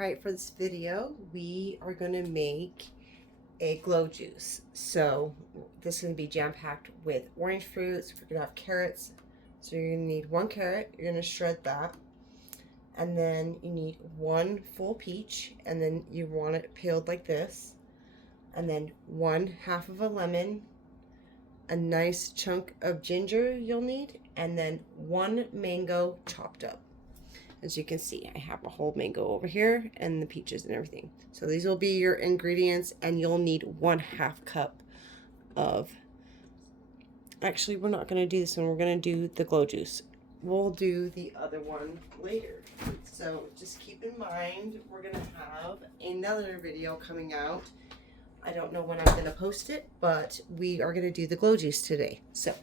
Alright, for this video, we are going to make a glow juice. So this is going to be jam-packed with orange fruits. We're going to have carrots. So you're going to need 1 carrot. You're going to shred that. And then you need 1 full peach. And then you want it peeled like this. And then 1/2 of a lemon. A nice chunk of ginger you'll need. And then 1 mango chopped up. As you can see, I have a whole mango over here and the peaches and everything. So these will be your ingredients, and you'll need 1/2 cup of, actually we're not going to do this one, we're going to do the glow juice. We'll do the other one later. So just keep in mind, we're going to have another video coming out. I don't know when I'm going to post it, but we are going to do the glow juice today. So,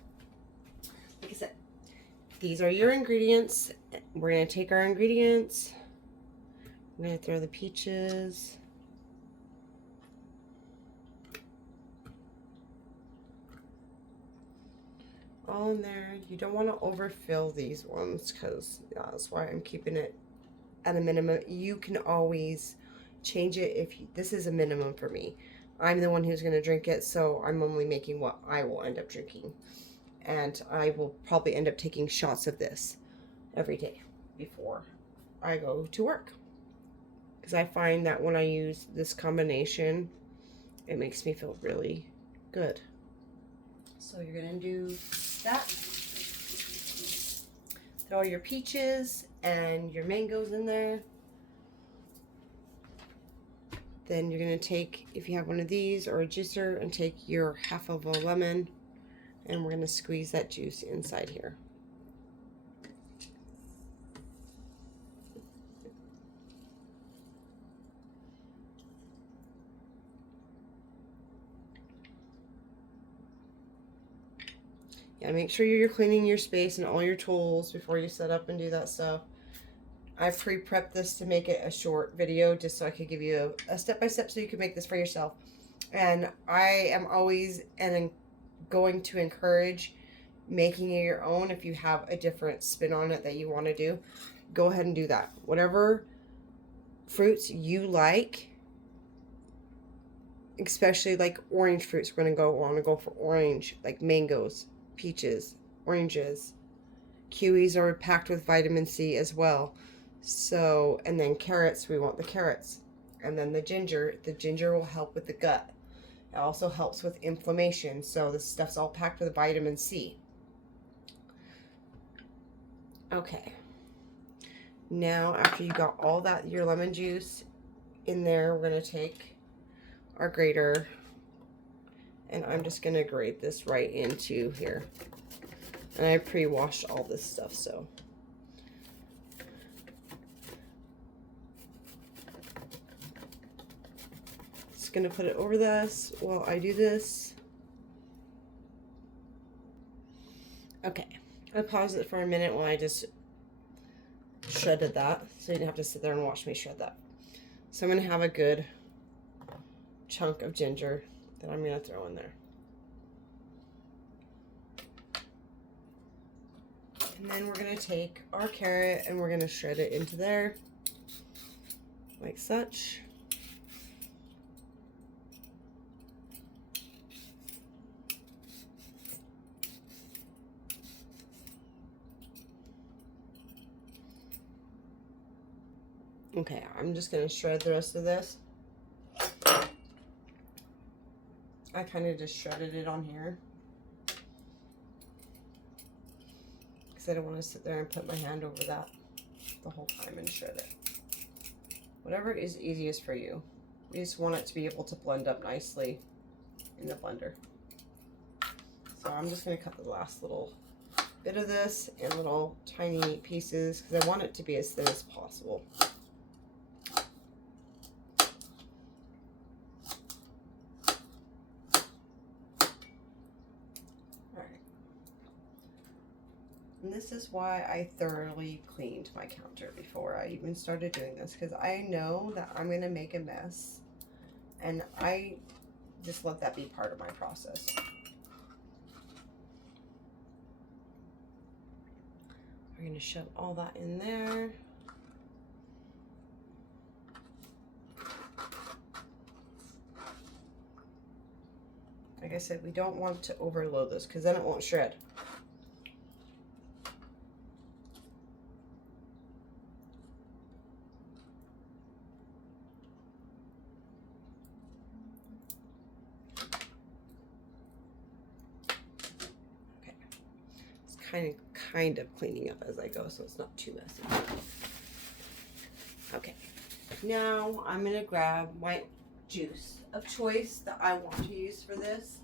like I said, these are your ingredients. We're going to take our ingredients. I'm going to throw the peaches. All in there. You don't want to overfill these ones because that's why I'm keeping it at a minimum. You can always change it if you, this is a minimum for me. I'm the one who's going to drink it, so I'm only making what I will end up drinking. And I will probably end up taking shots of this every day before I go to work, because I find that when I use this combination, it makes me feel really good. So you're gonna do that. Throw your peaches and your mangoes in there. Then you're gonna take, if you have one of these or a juicer, and take your 1/2 of a lemon, and we're gonna squeeze that juice inside here. Yeah, make sure you're cleaning your space and all your tools before you set up and do that stuff. I pre-prepped this to make it a short video just so I could give you a step-by-step so you can make this for yourself. And I am always going to encourage making it your own. If you have a different spin on it that you want to do, go ahead and do that. Whatever fruits you like, especially like orange fruits, we're going to want to go for orange, like mangoes, peaches, oranges. Cuties are packed with vitamin C as well. So, and then carrots, we want the carrots. And then the ginger will help with the gut. It also helps with inflammation. So this stuff's all packed with vitamin C. Okay. Now, after you got all that, your lemon juice in there, we're going to take our grater, and I'm just going to grate this right into here. And I pre-washed all this stuff, so. Just going to put it over this while I do this. Okay. I paused it for a minute while I just shredded that, so you didn't have to sit there and watch me shred that. So I'm going to have a good chunk of ginger that I'm going to throw in there. And then we're going to take our carrot and we're going to shred it into there, like such. Okay, I'm just going to shred the rest of this. I kind of just shredded it on here, because I don't want to sit there and put my hand over that the whole time and shred it. Whatever is easiest for you. We just want it to be able to blend up nicely in the blender. So I'm just going to cut the last little bit of this in little tiny pieces, because I want it to be as thin as possible. And this is why I thoroughly cleaned my counter before I even started doing this, because I know that I'm going to make a mess, and I just let that be part of my process. We're going to shove all that in there. Like I said, we don't want to overload this because then it won't shred. Okay. It's kind of cleaning up as I go, so it's not too messy. Okay. Now I'm going to grab my juice of choice that I want to use for this.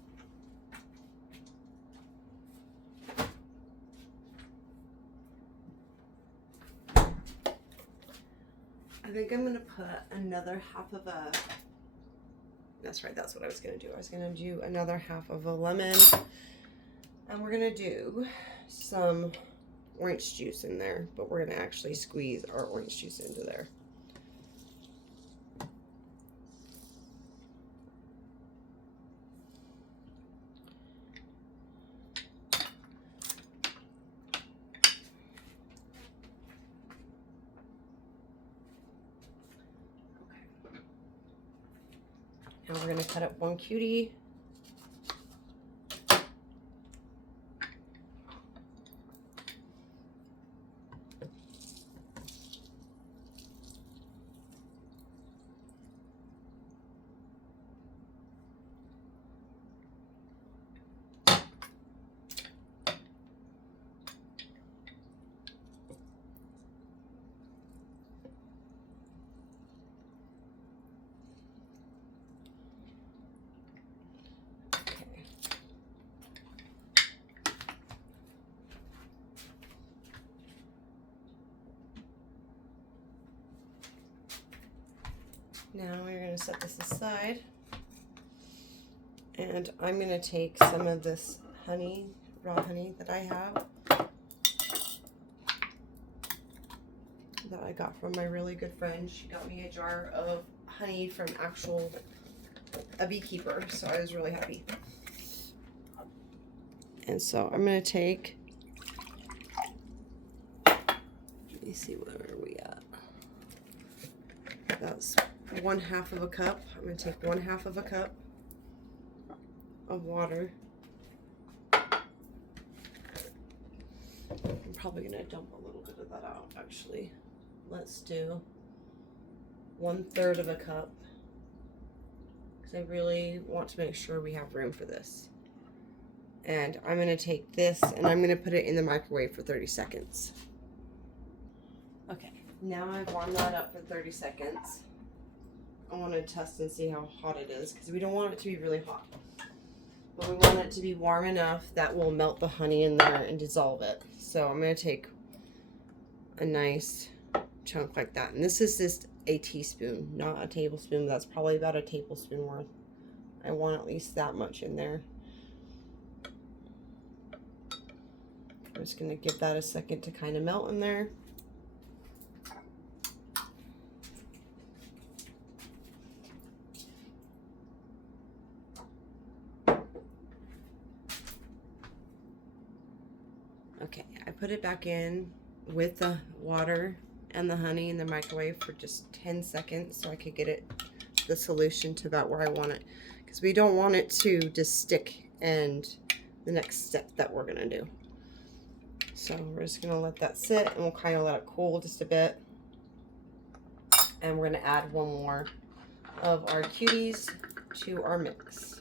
I think I'm going to put another half of a, that's right, that's what I was going to do. I was going to do another half of a lemon, and we're going to do some orange juice in there, but we're going to actually squeeze our orange juice into there. And we're going to cut up one cutie. Now we're going to set this aside, and I'm going to take some of this honey, raw honey that I have, that I got from my really good friend. She got me a jar of honey from a beekeeper, so I was really happy. And so I'm going to take, let me see, where are we at? That's 1/2 of a cup. I'm going to take 1/2 of a cup of water. I'm probably going to dump a little bit of that out, actually. Let's do 1/3 of a cup, because I really want to make sure we have room for this. And I'm going to take this and I'm going to put it in the microwave for 30 seconds. Okay, now I've warmed that up for 30 seconds. I want to test and see how hot it is, because we don't want it to be really hot. But we want it to be warm enough that will melt the honey in there and dissolve it. So I'm going to take a nice chunk like that. And this is just a teaspoon, not a tablespoon. That's probably about a tablespoon worth. I want at least that much in there. I'm just going to give that a second to kind of melt in there. Okay, I put it back in with the water and the honey in the microwave for just 10 seconds so I could get it, the solution to about where I want it, because we don't want it to just stick and the next step that we're going to do. So we're just going to let that sit, and we'll kind of let it cool just a bit. And we're going to add one more of our Cuties to our mix.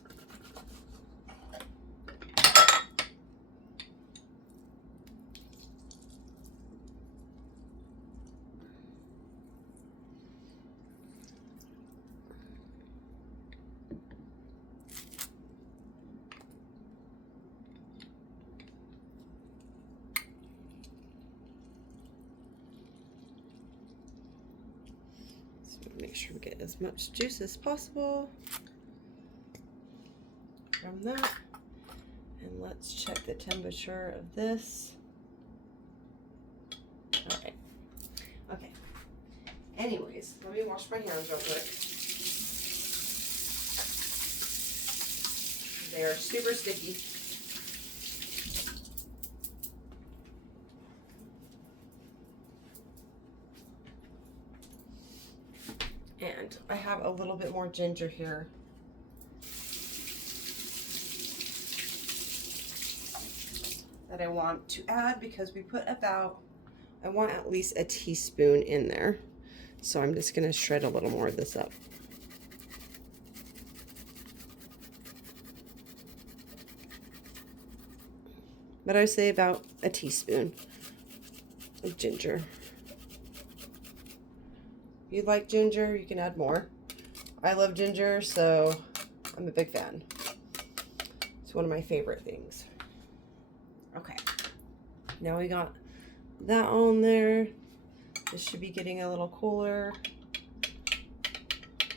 Make sure we get as much juice as possible from that. And let's check the temperature of this. Alright. Okay. Anyways, let me wash my hands real quick. They are super sticky. And I have a little bit more ginger here. that I want to add, because we put about, I want at least a teaspoon in there. So I'm just going to shred a little more of this up. But I say about a teaspoon of ginger. If you like ginger, you can add more. I love ginger, so I'm a big fan. It's one of my favorite things. Okay, now we got that on there. This should be getting a little cooler.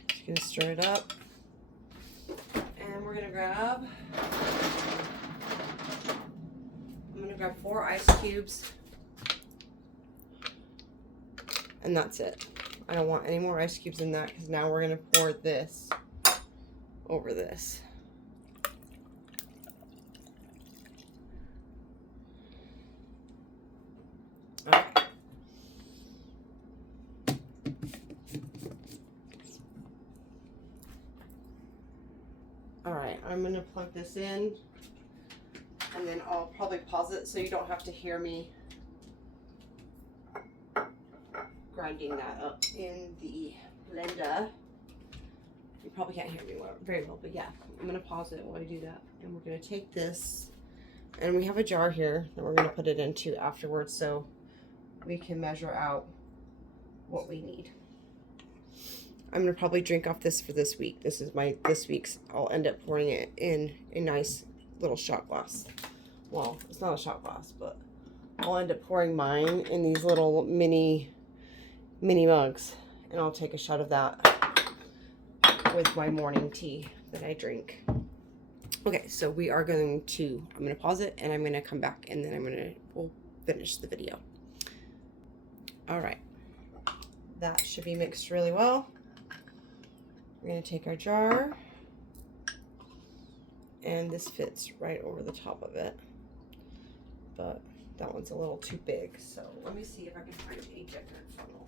Just gonna stir it up. And we're gonna grab, I'm gonna grab 4 ice cubes. And that's it. I don't want any more ice cubes in that, because now we're gonna pour this over this. Okay. All right, I'm gonna plug this in, and then I'll probably pause it so you don't have to hear me grinding that up in the blender. You probably can't hear me very well, but yeah, I'm gonna pause it while I do that. And we're gonna take this, and we have a jar here that we're gonna put it into afterwards, so we can measure out what we need. I'm gonna probably drink off this for this week. This is this week's. I'll end up pouring it in a nice little shot glass. Well, it's not a shot glass, but I'll end up pouring mine in these little mini mugs, and I'll take a shot of that with my morning tea that I drink. Okay, so we are going to, I'm gonna pause it, and I'm gonna come back, and then we'll finish the video. All right, that should be mixed really well. We're gonna take our jar, and this fits right over the top of it, but that one's a little too big. So let me see if I can find a different funnel.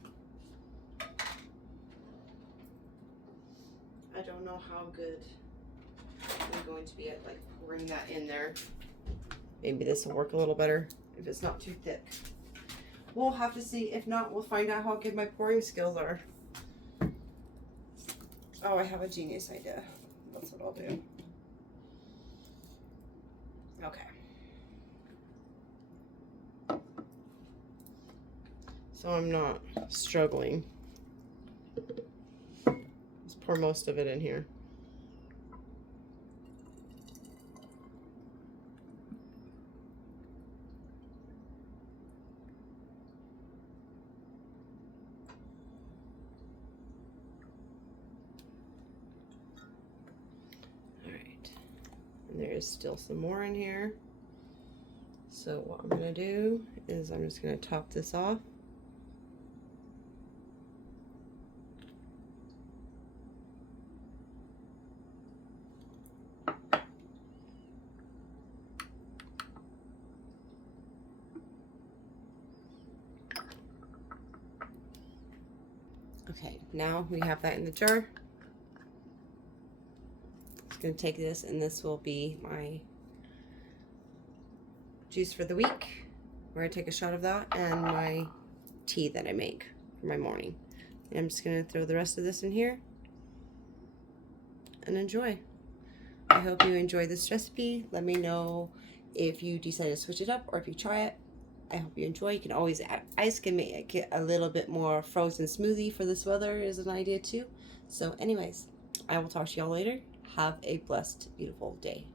I don't know how good I'm going to be at like pouring that in there. Maybe this will work a little better if it's not too thick. We'll have to see. If not, we'll find out how good my pouring skills are. Oh, I have a genius idea. That's what I'll do. Okay. So I'm not struggling. Let's pour most of it in here. There's still some more in here. So what I'm gonna do is I'm just gonna top this off. Okay, now we have that in the jar. Going to take this, and this will be my juice for the week. We're going to take a shot of that and my tea that I make for my morning. And I'm just going to throw the rest of this in here and enjoy. I hope you enjoy this recipe. Let me know if you decide to switch it up or if you try it. I hope you enjoy. You can always add ice, can make it a little bit more frozen smoothie for this weather is an idea too. So anyways, I will talk to y'all later. Have a blessed, beautiful day.